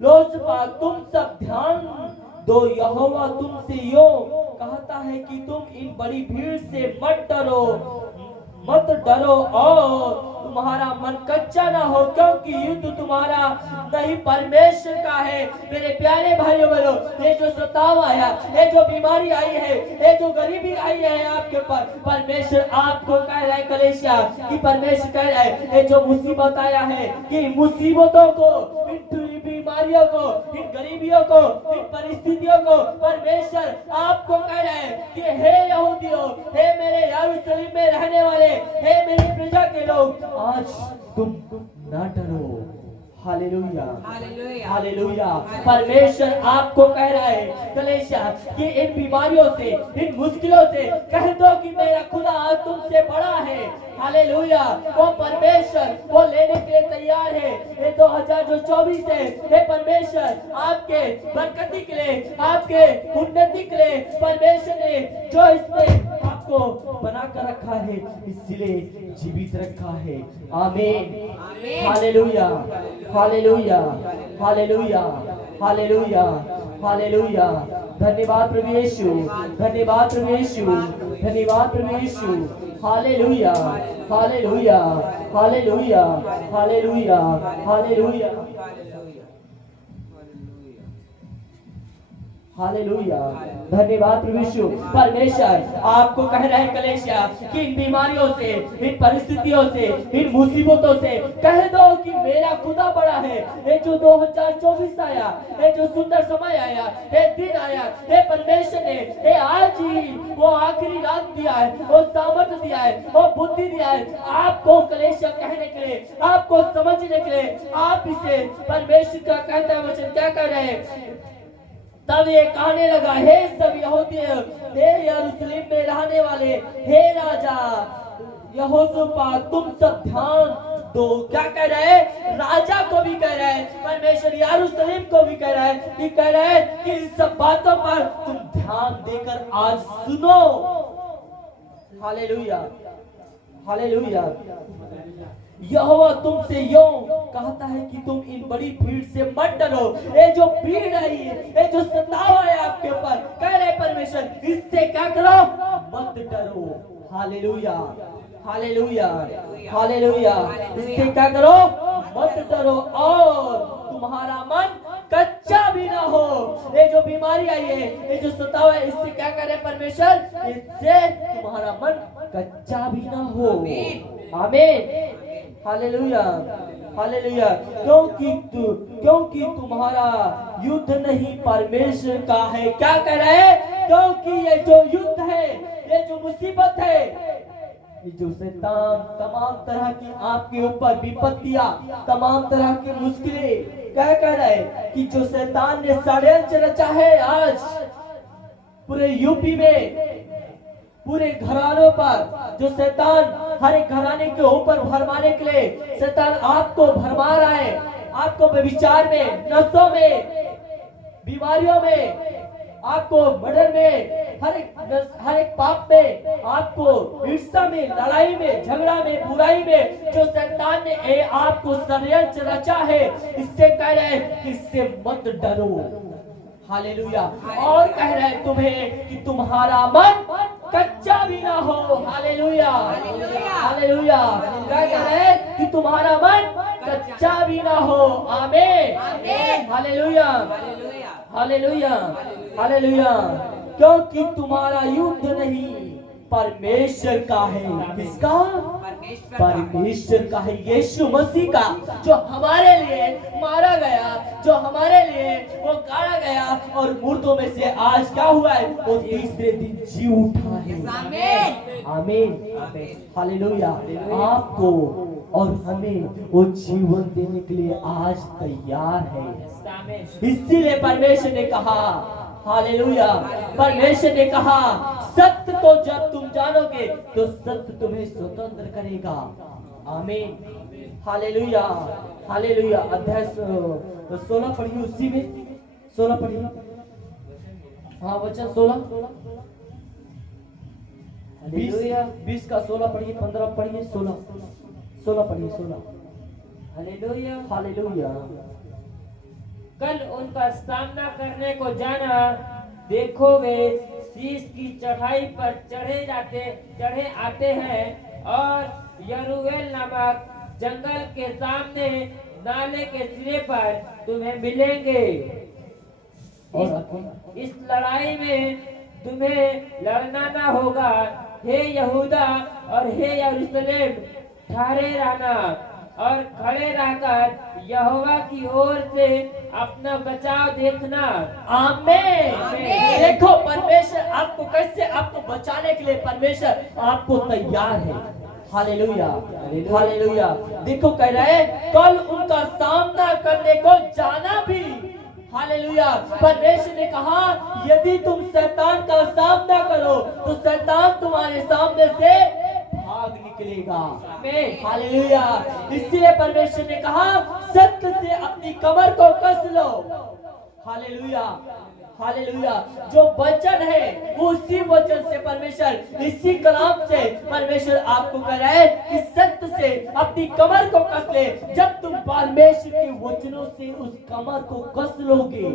लोजपा तुम सब ध्यान दो, यहोवा तुमसे यो कहता है कि तुम इन बड़ी भीड़ से मत डरो और तुम्हारा मन कच्चा ना हो, क्योंकि युद्ध तुम्हारा नहीं परमेश्वर का है। मेरे प्यारे भाइयों बहनों, ये जो सताव आया, ये जो बीमारी आई है, ये जो गरीबी आई है आपके ऊपर, परमेश्वर आपको कह रहा है कलेशिया कि परमेश्वर कह रहा है, ये जो मुसीबत आया है कि मुसीबतों को, बीमारियों को, इन गरीबियों को, इन परिस्थितियों को परमेश्वर आपको कह रहा है कि हे यहूदियों, हे मेरे यरूशलेम में रहने वाले, हे मेरी प्रजा के लोग, आज तुम न डरो। Hallelujah, hallelujah. परमेश्वर आपको कह रहा है कलेशिया कि इन बीमारियों से, इन मुश्किलों से कह दो कि मेरा खुदा आज तुमसे बड़ा है। हालेलुया। वो परमेश्वर वो लेने के लिए तैयार है। ये 2024 है, ये परमेश्वर आपके बरकती के लिए, आपके उन्नति के लिए परमेश्वर ने जो इसमें आपको बना कर रखा है, इसलिए जीवित रखा है। आमीन, hallelujah, hallelujah, hallelujah, hallelujah, hallelujah. धन्यवाद प्रभु यीशु, धन्यवाद प्रभु यीशु, धन्यवाद प्रभु Yeshu. Hallelujah, hallelujah, hallelujah, hallelujah, hallelujah, hallelujah. धन्यवाद प्रभु यीशु। परमेश्वर आपको कह रहा है कलेशिया कि इन बीमारियों से, इन परिस्थितियों से, इन मुसीबतों से कह दो कि मेरा खुदा बड़ा है। ये जो 2024 आया, ये जो सुंदर समय आया, ये दिन आया, ये परमेश्वर ने ये आज ही वो आखिरी रात दिया है, वो सामर्थ दिया है, वो बुद्धि दिया है आपको कलेशिया कहने के लिए, आपको समझने के लिए। आप इसे परमेश्वर का कहता है वचन क्या कह रहे हैं? तब ये कहने लगा, हे सब यहूदी, हे यरूशलेम में रहने वाले, हे राजा यहोशापात, तुम सब ध्यान दो। क्या कह रहा है? राजा को भी कह रहा है, परमेश्वर यरूशलेम को भी कह रहा है कि इन सब बातों पर तुम ध्यान देकर आज सुनो। Hallelujah, hallelujah. यहोवा तुमसे यूं कहता है कि तुम इन बड़ी भीड़ से मत डरो। ये जो भीड़ आई है, ये जो सताव है आपके ऊपर, कह रहे परमेश्वर, इससे क्या करो? मत डरो। Hallelujah, hallelujah, hallelujah. इससे क्या करो? मत डरो और तुम्हारा मन कच्चा भी ना हो। ये जो बीमारी आई है, ये जो सताव है, इससे क्या करे परमेश्वर? इससे तुम्हारा मन कच्चा भी ना हो। आमीन, हालेलुया, हालेलुया। क्योंकि तुम्हारा युद्ध नहीं परमेश्वर का है। क्या कह रहा है? क्योंकि ये जो युद्ध है, ये जो मुसीबत है, ये जो शैतान तमाम तरह की आपके ऊपर विपत्तियां, तमाम तरह की मुश्किलें, क्या कह रहा है कि जो शैतान ने षड्यंत्र रचा है आज पूरे यूपी में, पूरे घरानों पर, जो शैतान हर एक घराने के ऊपर भरमाने के लिए शैतान आपको भरमा रहा है, आपको व्यभिचार में, नशों में, बीमारियों में, आपको मर्डर में, हर एक पाप में, आपको ईर्ष्या में, लड़ाई में, झगड़ा में, बुराई में, जो शैतान ने आपको षड्यंत्र रचा है, इससे कह रहे हैं कि इससे मत डरो। हालेलुया। और कह रहे हैं तुम्हें कि तुम्हारा मन कच्चा भी ना हो। Hallelujah, hallelujah. क्या कह रहे हैं? कि तुम्हारा मन कच्चा भी ना हो। आमीन, हालेलुया, हालेलुया, हालेलुया। क्योंकि तुम्हारा युद्ध नहीं परमेश्वर का है। किसका? परमेश्वर का है, यीशु मसीह का, जो हमारे लिए मारा गया, जो हमारे लिए वो गाड़ा गया और मुर्दों में से आज क्या हुआ है? वो तीसरे दिन जी उठा है। आमीन, हालेलुया। आपको और हमें वो जीवन देने के लिए आज तैयार है। इसीलिए परमेश्वर ने कहा, हालेलुया, परमेश्वर ने कहा, सत्य को जब तुम जानोगे तो सत्य तुम्हें स्वतंत्र करेगा। आमीन, हालेलुया, हालेलुया। अध्याय 16 पढ़िए, उसी में 16 पढ़िए। हाँ, वचन 16, 20 का 16 पढ़िए, 15 पढ़िए, 16 पढ़िए, 16। Hallelujah, hallelujah. कल उनका सामना करने को जाना, देखो वे शीश की चढ़ाई पर चढ़े आते हैं और यरूवेल नामक जंगल के सामने नाले के सिरे पर तुम्हें मिलेंगे। इस लड़ाई में तुम्हें लड़ना ना होगा। हे यहूदा और हे यरूशलेम, ठहरे रहना और खड़े रहकर यहोवा की ओर से अपना बचाव देखना। आमीन। देखो परमेश्वर आपको कैसे, आपको बचाने के लिए परमेश्वर आपको तैयार है। Hallelujah, hallelujah. देखो कह रहे हैं कल उनका सामना करने को जाना भी। हालेलुया। परमेश्वर ने कहा यदि तुम शैतान का सामना करो तो शैतान तुम्हारे सामने से भाग निकलेगा। हालेलुया। इसलिए परमेश्वर ने कहा सत्य से अपनी कमर को कस लो। Hallelujah, hallelujah. जो वचन है वो उसी वचन से परमेश्वर, इसी कलाम से परमेश्वर आपको कह रहा है कि सत्य से अपनी कमर को कस ले। जब तुम परमेश्वर के वचनों से उस कमर को कस लोगे,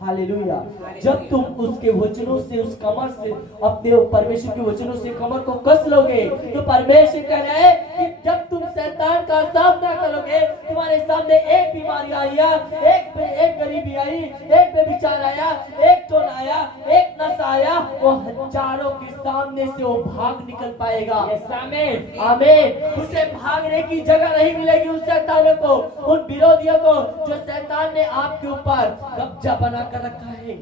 हालेलुया, जब तुम उसके वचनों से उस कमर से अपने परमेश्वर के वचनों से कमर को कस लोगे तो परमेश्वर कह रहा है कि जब तुम शैतान का सामना करोगे, तुम्हारे सामने एक बीमारी आया, एक गरीबी आई, एक बेविचार आया, एक चोर आया, एक नशा आया, वो हजारों के सामने से वो भाग निकल पाएगा। आमीन, आमीन। उसे भागने की जगह नहीं मिलेगी उस शैतानों को, उन विरोधियों को जो शैतान ने आपके ऊपर कब्जा बना कर रखा है।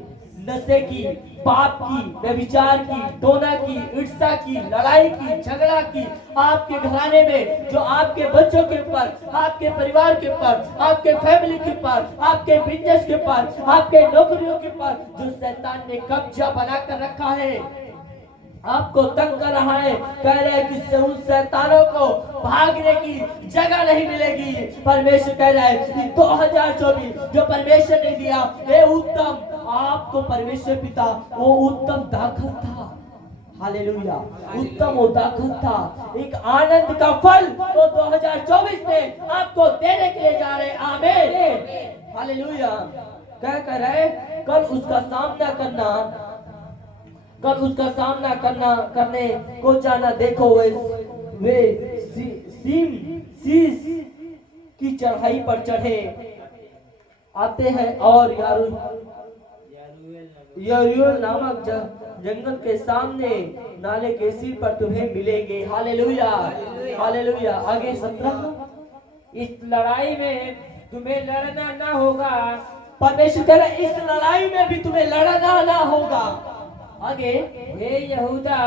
नशे की, पाप की, व्यभिचार की, टोना की, ईर्ष्या की, लड़ाई की, झगड़ा की, आपके घराने में जो आपके बच्चों के ऊपर, आपके परिवार के ऊपर, आपके फैमिली के ऊपर, आपके बिजनेस के ऊपर, आपके नौकरियों के ऊपर जो शैतान ने कब्जा बना कर रखा है, आपको तंग कर रहा है, कह रहे हैं कि उन शैतानों को भागने की जगह नहीं मिलेगी। परमेश्वर कह रहा है कि 2024 जो परमेश्वर ने दिया ये उत्तम, आपको परमेश्वर पिता वो उत्तम दाखल था। हालेलुया, उत्तम वो दाखल था, एक आनंद का फल वो 2024 में आपको देने के लिए जा रहे। आमीन, हालेलुया। क्या कह रहे हैं कल उसका सामना करना, कल उसका सामना करने को जाना। देखो वे शीश की चढ़ाई पर चढ़े आते हैं और यरूवेल नामक जंगल के सामने नाले के सिर पर तुम्हें मिलेंगे। Hallelujah, hallelujah. आगे 17, इस लड़ाई में तुम्हें लड़ना ना होगा। परमेश्वर कह रहा है इस लड़ाई में भी तुम्हें लड़ना ना होगा। आगे, हे यहूदा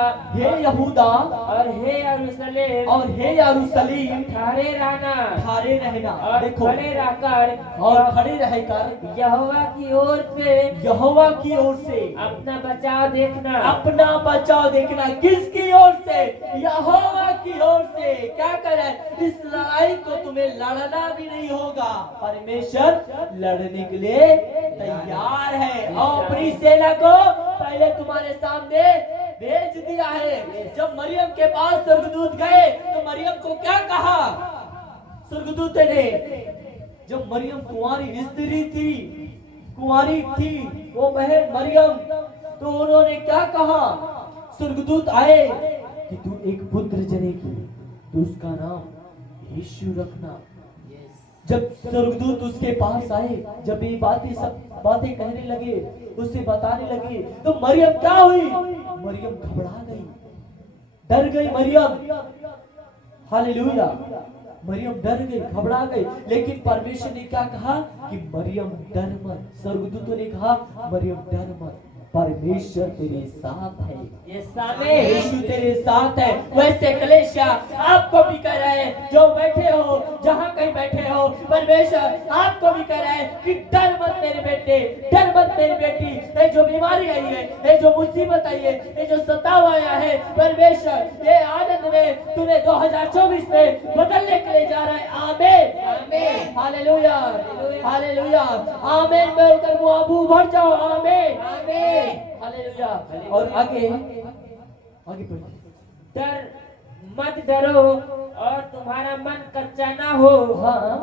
और हे यरूशलेम ठहरे रहना और देखो खड़े रहकर यहोवा की ओर से अपना बचाव देखना। किसकी ओर से? यहोवा की ओर से। क्या करे, इस लड़ाई को तुम्हें लड़ना भी नहीं होगा। परमेश्वर लड़ने के लिए तैयार है और अपनी सेना को पहले तुम्हारे सामने भेज दिया है। जब मरियम के पास स्वर्गदूत गए तो मरियम को क्या कहा स्वर्गदूत ने? जब मरियम कुंवारी स्त्री थी, कुंवारी थी वो बहन मरियम, तो उन्होंने क्या कहा? स्वर्गदूत आए कि तू एक पुत्र जनेगी, तो उसका नाम यीशु रखना। जब स्वर्गदूत उसके पास आए, जब ये सब बातें कहने लगे, उससे बताने लगे, तो मरियम क्या हुई? मरियम घबरा गई, डर गई मरियम। हालेलुया, मरियम डर गई, घबरा गई। लेकिन परमेश्वर ने क्या कहा कि मरियम डर मत। स्वर्गदूतों ने कहा मरियम डर मत, परमेश्वर तेरे साथ है, यीशु तेरे साथ है। वैसे कलेशिया आपको भी कह रहे हैं, जो बैठे हो, जहाँ कहीं बैठे हो, परमेश्वर आपको भी कह रहे हैं कि डर मत मेरे बेटे, डर मत मेरी बेटी। ये जो बीमारी आई है, ये जो मुसीबत आई है, ये जो सताव आया है, परमेश्वर ये आनंद में तुम्हें 2024 में बदलने के लिए जा रहा है। आमीन, आमीन, हालेलुया, हालेलुया, आमीन बोलकर वो आबू भर जाओ। आमीन, आमीन, हालेलुया। और आगे मत डरो और तुम्हारा मन कच्चा ना हो। हाँ,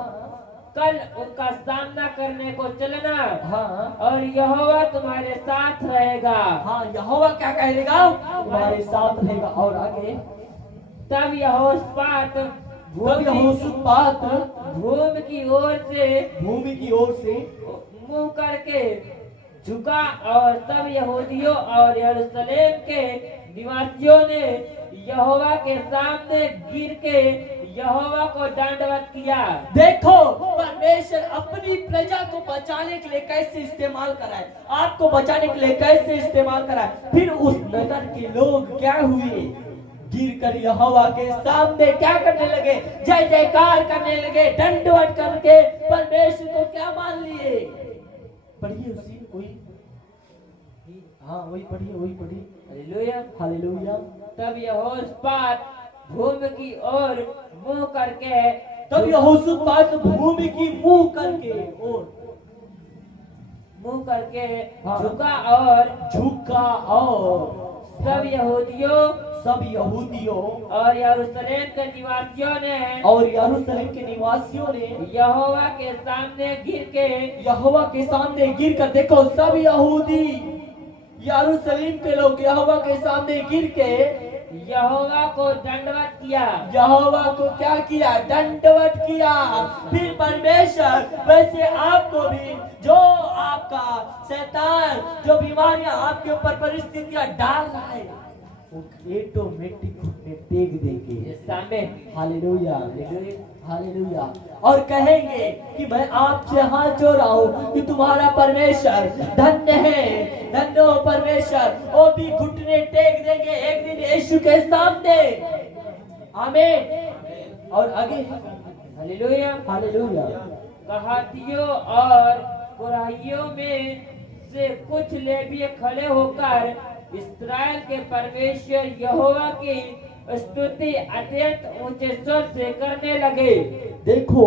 कल उनका सामना करने को चलना हाँ और यहोवा तुम्हारे साथ रहेगा। हाँ, यहोवा क्या कहेगा? तुम्हारे साथ रहेगा। और आगे, तब यहोशापात तब यहोशापात भूमि की ओर से भूमि की ओर से मुंह करके झुका और तब यहूदियों और यरूशलेम के निवासियों ने यहोवा के सामने गिर के यहोवा को दंडवत किया। देखो परमेश्वर अपनी प्रजा को बचाने के लिए कैसे इस्तेमाल करा है, आपको बचाने के लिए कैसे इस्तेमाल करा है। फिर उस नगर के लोग क्या हुए? गिर कर यहोवा के सामने क्या करने लगे? जय जयकार करने लगे, दंडवत करके परमेश्वर को क्या मान लिए? पढ़िए उसी वही, हाँ वही पढ़िए, वही पढ़िए। हालेलुया। हालेलुया। तब यहोशापात भूमि की ओर मुंह करके तब यहोशापात भूमि की मुंह करके हाँ, झुका और सब यहूदियों और यरूशलेम के निवासियों ने यहोवा के सामने गिर कर, देखो सब यहूदी यरूशलेम के लोग यहोवा के सामने गिर के यहोवा को दंडवत किया। यहोवा को क्या किया? दंडवत किया। फिर परमेश्वर वैसे आपको भी, जो आपका शैतान जो बीमारियां आपके ऊपर परिस्थितियां डाल रहा है, वो ऑटोमेटिक टेक देंगे। Hallelujah, hallelujah. और कहेंगे कि मैं आपसे हाथ जोड़ रहा हूँ कि तुम्हारा परमेश्वर धन्य है, धन्य हो परमेश्वर। वो भी घुटने टेक देंगे एक दिन यीशु के सामने। आमीन। और आगे, हालेलुया। हालेलुया। कहातियों और कुराहियों में से कुछ लेवीय खड़े होकर इस्राएल के परमेश्वर यहोवा की स्तुति अत्यंत ऊंचे स्वर से करने लगे। देखो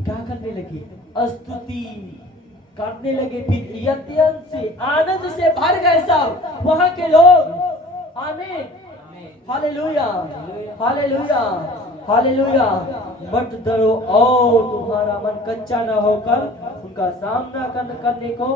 क्या करने लगे? स्तुति करने लगे। फिर अत्यंत से आनंद से भर गए सब वहां के लोग। आमीन। Hallelujah, hallelujah, hallelujah. मत डरो और तुम्हारा मन कच्चा न होकर उनका सामना करने को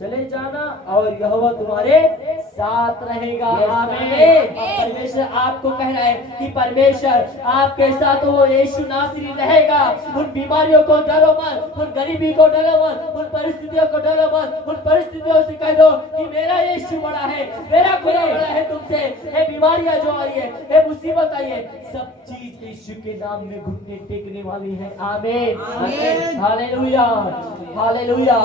चले जाना और यहोवा तुम्हारे साथ रहेगा। आमीन। परमेश्वर आपको कह रहा है कि परमेश्वर आपके साथ वो यीशु नासरी रहेगा। उन बीमारियों को डरो मत, उन गरीबी को डरो मत, उन परिस्थितियों को डरो मत। उन परिस्थितियों से कह दो कि मेरा यीशु बड़ा है, मेरा खुदा बड़ा है तुमसे। ये बीमारियां जो आई है, ये मुसीबत आई है, सब चीज यीशु के नाम में घुटने टेकने वाली है। आमीन, आमीन। Hallelujah, hallelujah.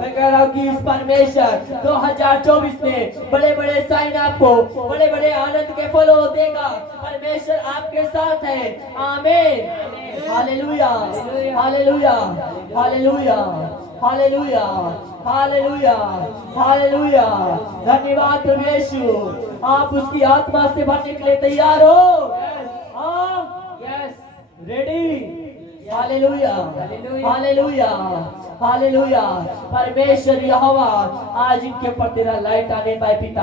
मैं कह रहा हूँ कि इस परमेश्वर 2024 में बड़े बड़े साइन आपको, बड़े बड़े आनंद के फल देगा। परमेश्वर आपके साथ है। आमीन। Hallelujah, hallelujah, hallelujah, hallelujah, hallelujah, hallelujah. धन्यवाद प्रभु यीशु। आप उसकी आत्मा से भरने के लिए तैयार हो? हाँ, yes, ready. Hallelujah, hallelujah, hallelujah. परमेश्वर यहोवा आज इनके ऊपर तेरा लाइट आने पाए पिता।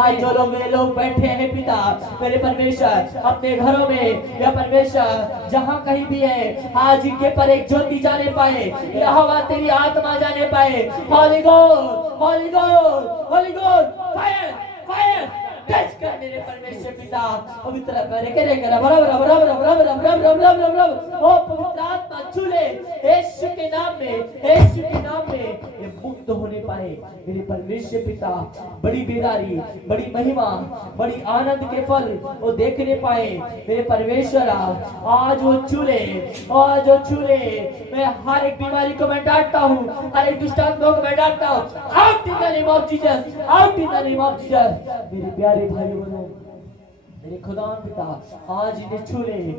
आज जो लोग ये लोग बैठे हैं पिता, मेरे परमेश्वर अपने घरों में या परमेश्वर जहाँ कहीं भी है, आज इनके पर एक ज्योति जाने पाए, यहोवा तेरी आत्मा जाने पाए। Holi God, Holi God, Holi God, fire, fire touch कर मेरे परमेश्वर पिता। पवित्र ओ पवित्र आत्मा छूले यीशु के नाम में, यीशु के नाम में ये मुक्त होने पाए मेरे परमेश्वर पिता। बड़ी बेदारी, बड़ी महिमा, बड़ी आनंद के फल वो देखने पाए मेरे परमेश्वर। आज वो छूले, आज वो छूले। मैं हर एक बीमारी को मैं डांटता हूँ, हर एक दुष्टात्मा को मैं डांटता हूँ। Out in the name of Jesus, out in the name of Jesus. मेरे प्यारे भाई बहनों, मेरे खुदा पिता आज इन्हें छूले।